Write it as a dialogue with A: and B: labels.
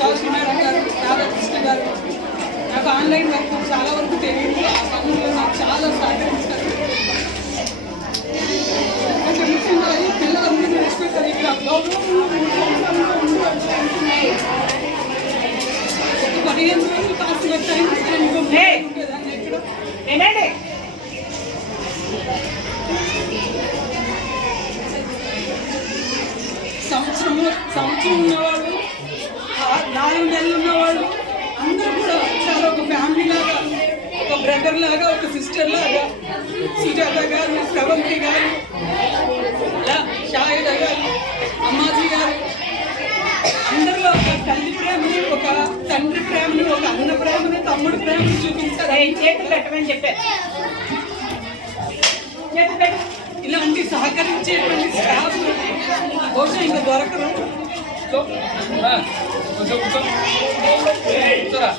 A: Sastry madam నాకు online వరకు చాలా వరకు తెలియదు. ఆ సమయంలో నాకు చాలా సహకరించారు. ముఖ్యంగా పిల్లలందరినీ రెస్పెక్ట్ ఇక్కడ. పదిహేను రోజులు కాస్త టైం సంవత్సరంలో సంవత్సరం ఉన్నవాళ్ళు అందరూ కూడా చాలా ఒక ఫ్యామిలీ లాగా ఒక బ్రదర్ లాగా ఒక సిస్టర్ లాగా. సుజాత గారు స్రవంతి గారు షాహిద గారు అమ్మాజీ గారు. అందరూ ఒక తల్లి ప్రేమని ఒక తండ్రి ప్రేమని ఒక అన్న ప్రేమని తమ్ముడి ప్రేమని చూపించారు. చేతులు
B: పెట్టమని చెప్పారు.
A: ఇలాంటి సహకరించేటువంటి స్టాఫ్ బహుశా ఇంకా దొరకరు.
C: そした